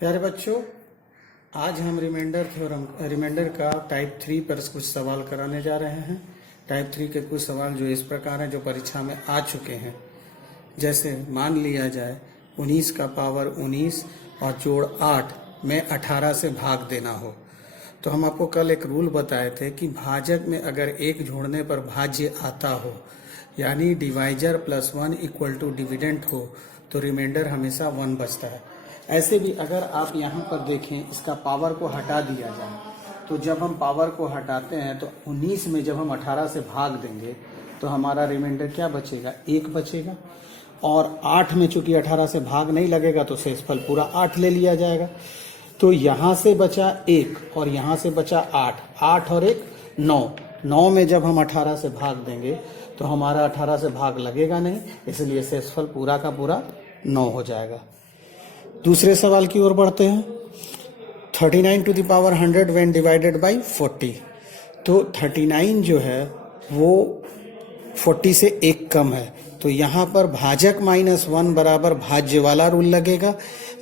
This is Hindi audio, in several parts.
प्यारे बच्चों, आज हम रिमाइंडर का टाइप 3 पर कुछ सवाल कराने जा रहे हैं। टाइप 3 के कुछ सवाल जो इस प्रकार हैं जो परीक्षा में आ चुके हैं। जैसे मान लिया जाए 19 का पावर 19 और जोड़ 8 में 18 से भाग देना हो, तो हम आपको कल एक रूल बताए थे कि भाजक में अगर एक जोड़ने पर भाज्य आता हो, यानी divisor plus 1 equal to dividend हो, तो रिमाइंडर हमेशा 1 बचता है। ऐसे भी अगर आप यहाँ पर देखें, इसका पावर को हटा दिया जाए, तो जब हम पावर को हटाते हैं तो 19 में जब हम 18 से भाग देंगे तो हमारा रिमाइंडर क्या बचेगा? 1 बचेगा। और 8 में चूंकि 18 से भाग नहीं लगेगा तो शेषफल पूरा 8 ले लिया जाएगा। तो यहाँ से बचा 1 और यहाँ से बचा 8, 8 और 1 9, 9 में जब हम 18 से भाग देंगे तो हमारा 18 से भाग लगेगा नहीं, इसलिए शेषफल पूरा का पूरा 9 हो जाएगा। दूसरे सवाल की ओर बढ़ते हैं। 39 to the power 100 when divided by 40। तो 39 जो है वो 40 से 1 कम है, तो यहाँ पर भाजक -1 बराबर भाज्य वाला रूल लगेगा,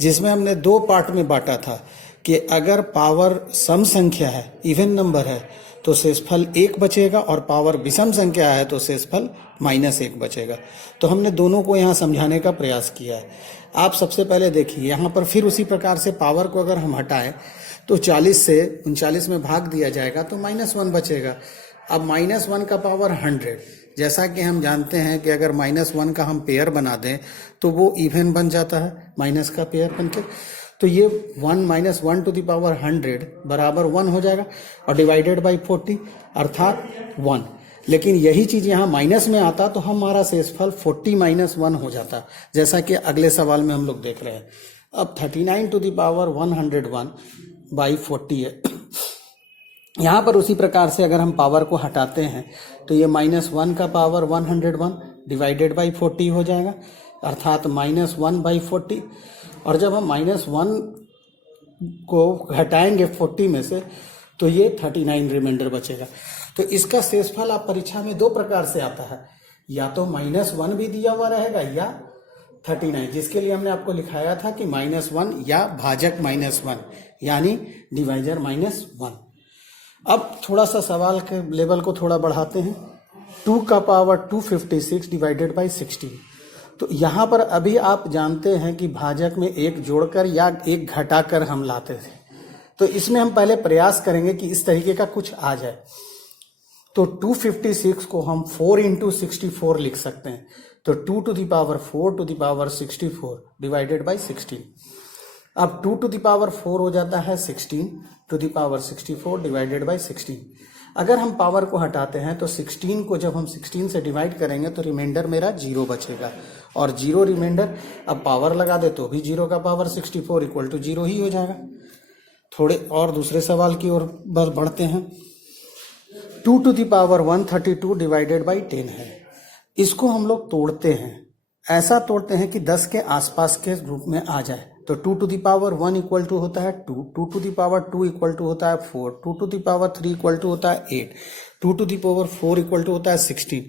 जिसमें हमने 2 पार्ट में बांटा था कि अगर पावर सम संख्या है, इवन नंबर है, तो शेषफल 1 बचेगा, और पावर विषम संख्या है तो शेषफल -1 बचेगा। तो हमने दोनों को यहाँ समझाने का प्रयास किया है। आप सबसे पहले देखिए यहाँ पर, फिर उसी प्रकार से पावर को अगर हम हटाएं तो 40 से 39 में भाग दिया जाएगा तो -1 बचेगा। अब -1 का पावर 100, जैसा कि हम जानते हैं कि अगर -1 का हम पेयर बना दें तो वो इवन बन जाता है, माइनस का पेयर बन के, तो ये 1 - 1 टू द पावर 100 बराबर 1 हो जाएगा, और डिवाइडेड बाई 40 अर्थात 1। लेकिन यही चीज यहाँ माइनस में आता तो हमारा शेषफल 40 - 1 हो जाता, जैसा कि अगले सवाल में हम लोग देख रहे हैं। अब 39 टू द पावर 101 बाई 40 है। यहाँ पर उसी प्रकार से अगर हम पावर को हटाते हैं तो ये -1 का पावर 101 डिवाइडेड बाई 40 हो जाएगा, अर्थात -1 बाई 40। और जब हम -1 को हटाएंगे 40 में से तो ये 39 रिमाइंडर बचेगा। तो इसका शेषफल आप परीक्षा में 2 प्रकार से आता है, या तो -1 भी दिया हुआ रहेगा या 39, जिसके लिए हमने आपको लिखाया था कि -1 या भाजक -1 यानी डिवाइजर -1। अब थोड़ा सा सवाल के लेवल को थोड़ा बढ़ाते हैं। 2 का पावर 256 डिवाइडेड बाई 16। तो यहाँ पर अभी आप जानते हैं कि भाजक में एक जोड़कर या एक घटाकर हम लाते थे, तो इसमें हम पहले प्रयास करेंगे कि इस तरीके का कुछ आ जाए। तो 256 को हम 4 × 64 लिख सकते हैं, तो 2 to the power 4 to the power 64 divided by 16। अब 2 टू द पावर 4 हो जाता है 16 to the power 64 divided by 16। अगर हम पावर को हटाते हैं तो 16 को जब हम 16 से डिवाइड करेंगे तो रिमाइंडर मेरा 0 बचेगा, और 0 रिमाइंडर, अब पावर लगा दे तो भी 0 का पावर 64 इक्वल टू 0 ही हो जाएगा। थोड़े और दूसरे सवाल की ओर बढ़ते हैं। 2 to the power 132 divided by 10 है। इसको हम लोग तोड़ते हैं, ऐसा तोड़ते हैं कि 10 के आसपास के रूप में आ जाए। तो 2 to the power 1 equal to होता है 2, 2 to the power 2 equal to होता है 4, 2 to the power 3 equal to होता है 8, 2 to the power 4 equal to होता है 16,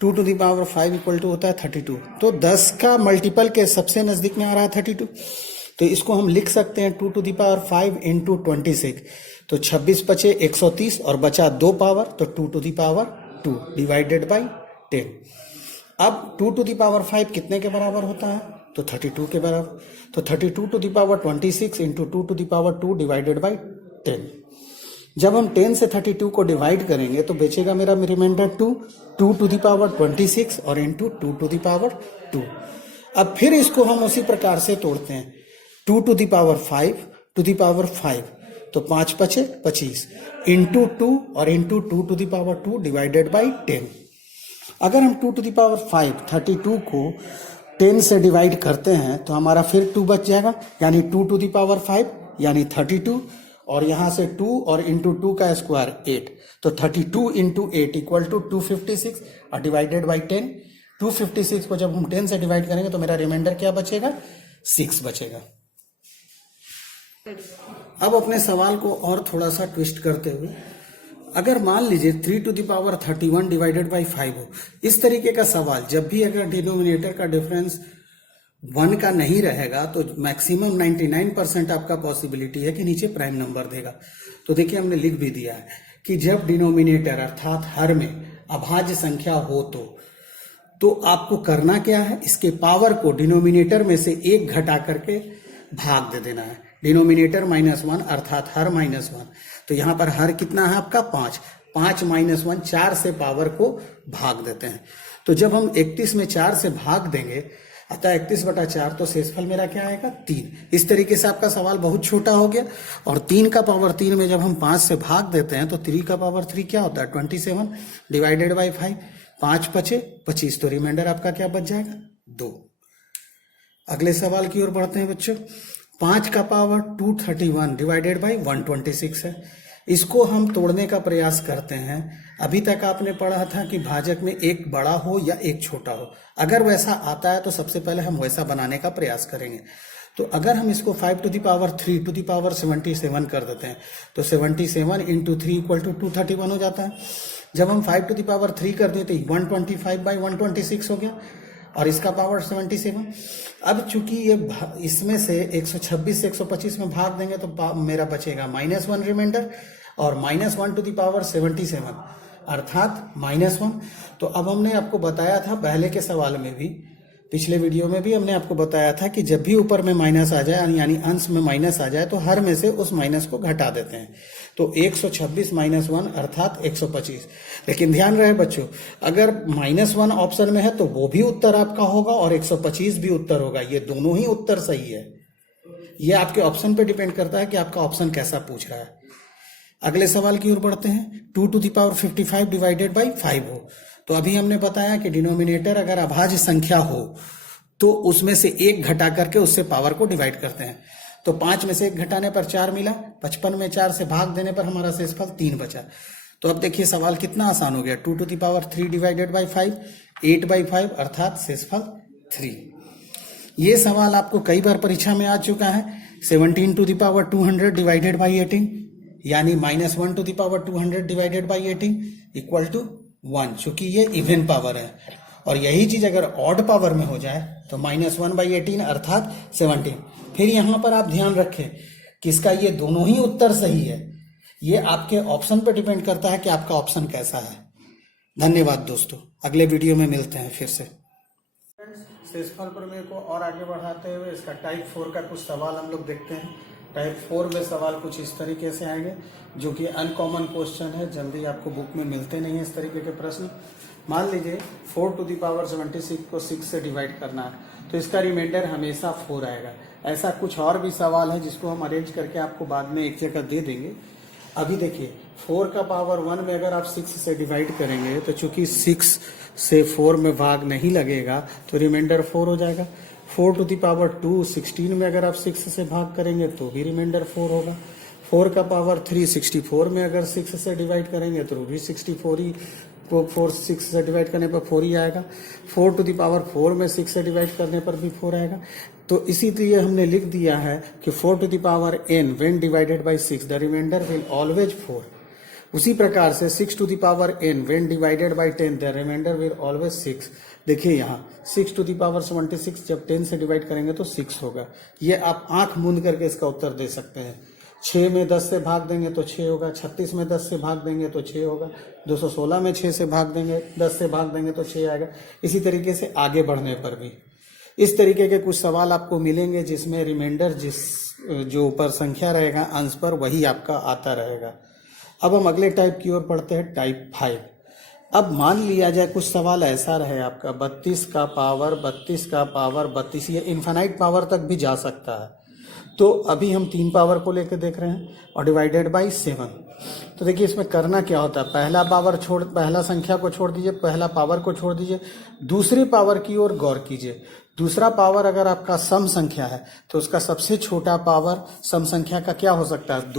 2 to the power 5 equal to होता है 32। तो 10 का मल्टीपल के सबसे नजदीक में आ रहा है 32, तो इसको हम लिख सकते हैं 2 टू द पावर 5 × 26। तो 26 बचे 130 और बचा 2 पावर, तो 2 to the power 2 divided by 10। अब 2 टू द पावर 5 कितने के बराबर होता है? तो 32 के बराबर। तो 32 to the power 26 × 2 to the power 2 divided by 10। जब हम 10 से 32 को डिवाइड करेंगे तो बचेगा मेरा रिमाइंडर 2 टू द पावर 26 और इंटू 2 टू द पावर 2। अब फिर इसको हम उसी प्रकार से तोड़ते हैं, 2 to the power 5 to the power 5, तो 5 बचे 25 इंटू 2 और into 2 to the power 2 divided by 10। अगर हम 2 टू द पावर 5 32 को 10 से डिवाइड करते हैं तो हमारा फिर 2 बच जाएगा, यानी 2 टू द पावर 5 यानी 32, और यहां से 2 और इंटू 2 का स्क्वायर 8, तो 32 इंटू 8 इक्वल टू 256 और डिवाइडेड बाई 10। 256 को जब हम 10 से डिवाइड करेंगे तो मेरा रिमाइंडर क्या बचेगा? 6 बचेगा। अब अपने सवाल को और थोड़ा सा ट्विस्ट करते हुए, अगर मान लीजिए 3 to the power 31 divided by 5 हो, इस तरीके का सवाल जब भी अगर डिनोमिनेटर का डिफरेंस 1 का नहीं रहेगा तो मैक्सिमम 99% आपका पॉसिबिलिटी है कि नीचे प्राइम नंबर देगा। तो देखिए हमने लिख भी दिया है कि जब डिनोमिनेटर अर्थात हर में अभाज्य संख्या हो तो आपको करना क्या है, इसके पावर को डिनोमिनेटर में से 1 घटा करके भाग दे देना है। डिनोमिनेटर -1 अर्थात हर -1, तो यहां पर हर कितना है आपका 5, 5 - 1 4 से पावर को भाग देते हैं। तो जब हम 31 में 4 से भाग देंगे अतः 31/4, तो शेषफल मेरा क्या आएगा 3। इस तरीके से आपका सवाल बहुत छोटा हो गया। और 3 का पावर 3 में जब हम 5 से भाग देते हैं तो 3 का पावर 3 क्या होता है 27 डिवाइडेड बाई 5, 5 बचे 25, तो रिमाइंडर आपका क्या बच जाएगा 2। अगले सवाल की ओर बढ़ते हैं बच्चों। 5 का पावर 231 डिवाइडेड बाई 126 है। इसको हम तोड़ने का प्रयास करते हैं। अभी तक आपने पढ़ा था कि भाजक में एक बड़ा हो या एक छोटा हो। अगर वैसा आता है तो सबसे पहले हम वैसा बनाने का प्रयास करेंगे। तो अगर हम इसको 5 to the power 3 to the power 77 कर देते हैं तो 77 into 3 = 231 हो जाता है। जब हम 5 to the power 3 कर देते 125/126 हो गया और इसका पावर 77। अब चूंकि ये इसमें से 126 से 125 में भाग देंगे तो मेरा बचेगा -1 रिमाइंडर और -1 to the power 77 अर्थात -1। तो अब हमने आपको बताया था पहले के सवाल में भी, पिछले वीडियो में भी हमने आपको बताया था कि जब भी ऊपर में माइनस आ जाए यानी अंश में माइनस आ जाए तो हर में से उस माइनस को घटा देते हैं। तो 126 - 1 अर्थात 125। लेकिन ध्यान रहे बच्चों, अगर -1 ऑप्शन में है तो वो भी उत्तर आपका होगा और 125 भी उत्तर होगा। ये दोनों ही उत्तर सही है। ये आपके ऑप्शन पे डिपेंड करता है कि आपका ऑप्शन कैसा पूछ रहा है। अगले सवाल की ओर बढ़ते हैं। 2 to the power 55 divided by 5 हो। तो अभी हमने बताया कि डिनोमिनेटर अगर अभाज्य संख्या हो तो उसमें से 1 घटा करके उससे पावर को डिवाइड करते हैं। तो 5 में से 1 घटाने पर 4 मिला, 55 में 4 से भाग देने पर हमारा शेषफल 3 बचा। तो अब देखिए सवाल कितना आसान हो गया। 2 to the power 3 divided by 5, 8/5 अर्थात शेषफल 3। ये सवाल आपको कई बार परीक्षा में आ चुका है। 17 to the power 200 divided by 18 यानी -1 to the power 200 divided by 18 equal to 1, चूंकि ये इवन पावर है। और यही चीज अगर ऑड पावर में हो जाए तो -1/18 अर्थात 17। फिर यहां पर आप ध्यान रखें कि इसका ये दोनों ही उत्तर सही है। ये आपके ऑप्शन पर डिपेंड करता है कि आपका ऑप्शन कैसा है। धन्यवाद दोस्तों, अगले वीडियो में मिलते हैं फिर से। शेषफल प्रमेय को और आगे बढ़ाते हुए इसका टाइप 4 का कुछ सवाल हम लोग देखते हैं। टाइप 4 में सवाल कुछ इस तरीके से आएंगे जो कि अनकॉमन क्वेश्चन है, जल्दी आपको बुक में मिलते नहीं है इस तरीके के प्रश्न। मान लीजिए 4 to the power 76 को 6 से डिवाइड करना है तो इसका रिमाइंडर हमेशा 4 आएगा। ऐसा कुछ और भी सवाल है जिसको हम अरेंज करके आपको बाद में एक जगह दे देंगे। अभी देखिए 4 का पावर 1 में अगर आप 6 से डिवाइड करेंगे तो चूंकि 6 से 4 में भाग नहीं लगेगा तो रिमाइंडर 4 हो जाएगा। 4 to the power 2 16 में अगर आप 6 से भाग करेंगे तो भी रिमाइंडर 4 होगा। 4 का पावर 3 64 में अगर 6 से डिवाइड करेंगे तो भी 64 ही, 4 6 से डिवाइड करने पर 4 ही आएगा। 4 to the power 4 में 6 से डिवाइड करने पर भी 4 आएगा। तो इसीलिए हमने लिख दिया है कि 4 to the power n when divided by 6 the remainder will always 4। उसी प्रकार से 6 to the power n when divided by 10 the remainder will always 6। देखिए यहाँ 6 to the power 76 जब 10 से डिवाइड करेंगे तो 6 होगा। ये आप आंख मूंद करके इसका उत्तर दे सकते हैं। 6 में 10 से भाग देंगे तो 6 होगा, 36 में 10 से भाग देंगे तो 6 होगा, 216 में 6 से भाग देंगे 10 से भाग देंगे तो 6 आएगा। इसी तरीके से आगे बढ़ने पर भी इस तरीके के कुछ सवाल आपको मिलेंगे जिसमें रिमाइंडर जो ऊपर संख्या रहेगा अंश पर वही आपका आता रहेगा। अब हम अगले टाइप की ओर पढ़ते हैं, टाइप 5। अब मान लिया जाए कुछ सवाल ऐसा रहे आपका 32 का पावर 32 ये इन्फिनाइट पावर तक भी जा सकता है। तो अभी हम 3 पावर को लेकर देख रहे हैं और डिवाइडेड बाई 7। तो देखिए इसमें करना क्या होता है, पहला संख्या को छोड़ दीजिए, पहला पावर को छोड़ दीजिए, दूसरी पावर की ओर गौर कीजिए। दूसरा पावर अगर आपका सम संख्या है तो उसका सबसे छोटा पावर सम संख्या का क्या हो सकता है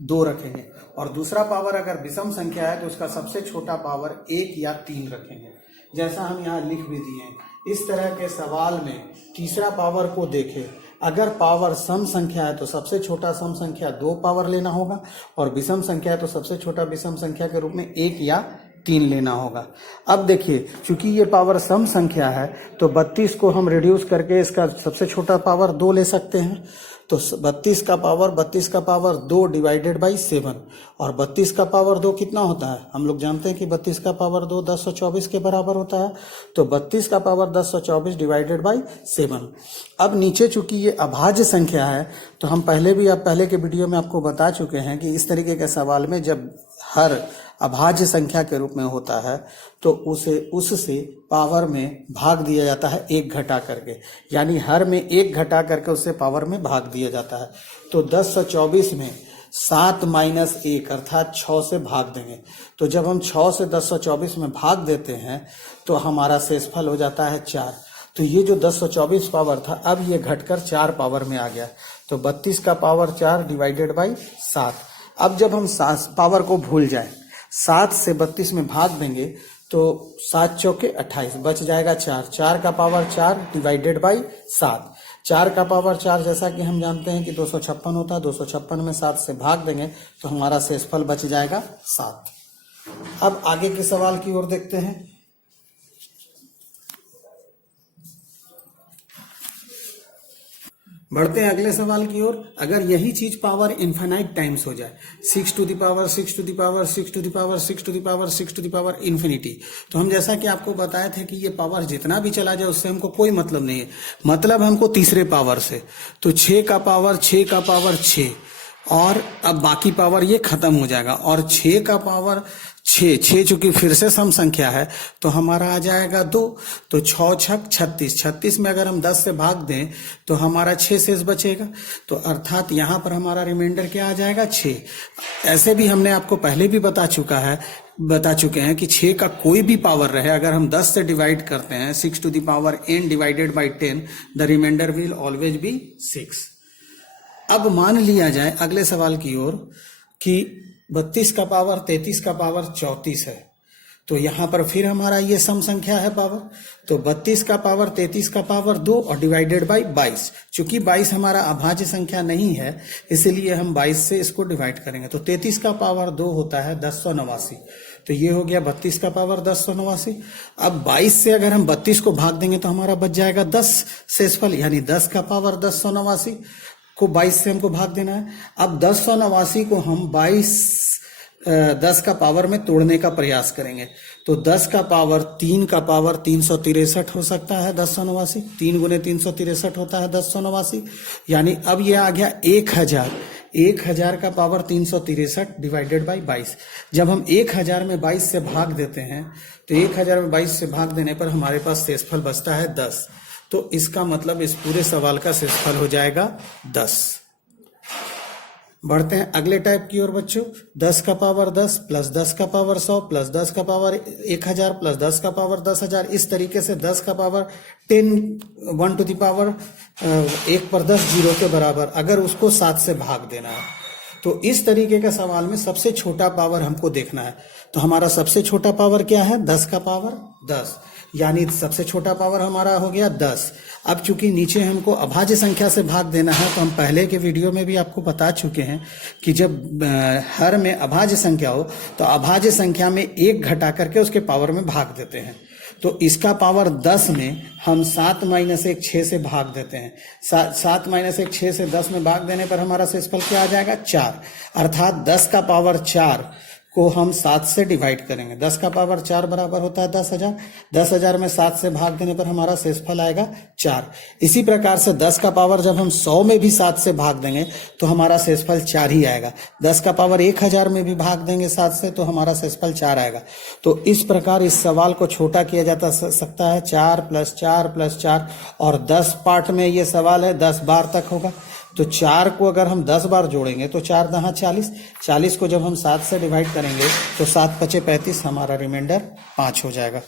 2 रखेंगे। और दूसरा पावर अगर विषम संख्या है तो उसका सबसे छोटा पावर 1 या 3 रखेंगे, जैसा हम यहाँ लिख भी दिए हैं। इस तरह के सवाल में तीसरा पावर को देखें। अगर पावर सम संख्या है तो सबसे छोटा सम संख्या 2 पावर लेना होगा और विषम संख्या है तो सबसे छोटा विषम संख्या के रूप में 1 या 3 लेना होगा। अब देखिए, चूंकि ये पावर सम संख्या है तो 32 को हम रिड्यूस करके इसका सबसे छोटा पावर 2 ले सकते हैं। तो 32 का पावर 2 डिवाइडेड बाई 7, और 32 का पावर 2 कितना होता है? हम लोग जानते हैं कि 32 का पावर 2 1024 के बराबर होता है। तो 32 का पावर 1024 डिवाइडेड बाई 7। अब नीचे चूंकि ये अभाज्य संख्या है तो हम पहले के वीडियो में आपको बता चुके हैं कि इस तरीके के सवाल में जब हर अभाज्य संख्या के रूप में होता है तो उससे पावर में भाग दिया जाता है 1 घटा करके, यानी हर में 1 घटा करके उससे पावर में भाग दिया जाता है। तो 1024 में 7 माइनस 1 अर्थात 6 से भाग देंगे। तो जब हम 6 से 1024 में भाग देते हैं तो हमारा शेषफल हो जाता है 4। तो ये जो 1024 पावर था अब ये घटकर 4 पावर में आ गया। तो 32 का पावर 4 डिवाइडेड बाई 7। अब जब हम पावर को भूल जाएं, 7 से 32 में भाग देंगे तो 7 चौके 28, बच जाएगा 4। 4 का पावर 4 डिवाइडेड बाई 7। 4 का पावर 4 जैसा कि हम जानते हैं कि 256 होता है। 256 में 7 से भाग देंगे तो हमारा शेषफल बच जाएगा 7। अब आगे के सवाल की ओर देखते हैं। बढ़ते हैं अगले सवाल की ओर। अगर यही चीज पावर इन्फिनाइट टाइम्स हो जाए, 6 to the power 6 to the power 6 to the power 6 to the power 6 to the power infinity, तो हम जैसा कि आपको बताए थे कि ये पावर जितना भी चला जाए उससे हमको कोई मतलब नहीं है, मतलब हमको तीसरे पावर से। तो 6 का पावर 6 का पावर 6, और अब बाकी पावर ये खत्म हो जाएगा। और 6 का पावर 6 चूंकि फिर से सम संख्या है तो हमारा आ जाएगा 2। तो 6 छक 36, 36 में अगर हम 10 से भाग दें तो हमारा 6 शेष बचेगा। तो अर्थात यहाँ पर हमारा रिमाइंडर क्या आ जाएगा? 6। ऐसे भी हमने आपको पहले भी बता चुके हैं कि 6 का कोई भी पावर रहे, अगर हम 10 से डिवाइड करते हैं 6 to the power n divided by 10, the remainder will always be 6। अब मान लिया जाए अगले सवाल की ओर कि 32 का पावर 33 का पावर 34 है। तो यहां पर फिर हमारा ये सम संख्या है पावर। तो 32 का पावर 33 का पावर 2 और डिवाइडेड बाई 22। चूंकि 22 हमारा अभाज्य संख्या नहीं है इसलिए हम 22 से इसको डिवाइड करेंगे। तो 33 का पावर 2 होता है 1089। तो ये हो गया 32 का पावर 1089। अब 22 से अगर हम 32 को भाग देंगे तो हमारा बच जाएगा 10 शेषफल, यानी 10 का पावर 1089 को 22 से हमको भाग देना है। अब 1089 को हम 10 का पावर में तोड़ने का प्रयास करेंगे। तो 10 का पावर 3 का पावर 363 हो सकता है 1089। 3 गुने 363 होता है 1089, यानी अब ये आ गया 1000। 1000 का पावर 363 डिवाइडेड बाई 22। जब हम 1000 में 22 से भाग देते हैं तो 1000 में 22 से भाग देने पर हमारे पास शेषफल बचता है 10। तो इसका मतलब इस पूरे सवाल का शेषफल हो जाएगा 10। बढ़ते हैं अगले टाइप की ओर बच्चों। 10 का पावर 10 प्लस 10 का पावर 100 प्लस 10 का पावर 1000 प्लस 10 का पावर 10,000, इस तरीके से 10 का पावर 1 टू द पावर 1 पर 10 जीरो के बराबर, अगर उसको 7 से भाग देना है तो इस तरीके का सवाल में सबसे छोटा पावर हमको देखना है। तो हमारा सबसे छोटा पावर क्या है? 10 का पावर 10, यानी सबसे छोटा पावर हमारा हो गया 10। अब चूंकि नीचे हमको अभाज्य संख्या से भाग देना है तो हम पहले के वीडियो में भी आपको बता चुके हैं कि जब हर में अभाज्य संख्या हो तो अभाज्य संख्या में 1 घटा करके उसके पावर में भाग देते हैं। तो इसका पावर 10 में हम 7 माइनस 1 6 से भाग देते हैं। 7 माइनस 1 6 से 10 में भाग देने पर हमारा शेषफल क्या आ जाएगा? 4। अर्थात 10 का पावर 4 को हम 7 से डिवाइड करेंगे। 10 का पावर 4 बराबर होता है 10,000। 10,000 में 7 से भाग देने पर हमारा शेषफल आएगा 4। इसी प्रकार से 10 का पावर जब हम 100 में भी 7 से भाग देंगे तो हमारा शेषफल 4 ही आएगा। 10 का पावर 1000 में भी भाग देंगे 7 से तो हमारा शेषफल 4 आएगा। तो इस प्रकार इस सवाल को छोटा किया जाता सकता है 4 प्लस 4 प्लस 4, और 10 पार्ट में ये सवाल है, 10 बार तक होगा। तो 4 को अगर हम 10 बार जोड़ेंगे तो 4 दहा 40, 40 को जब हम 7 से डिवाइड करेंगे तो 7 पचे 35, हमारा रिमाइंडर 5 हो जाएगा।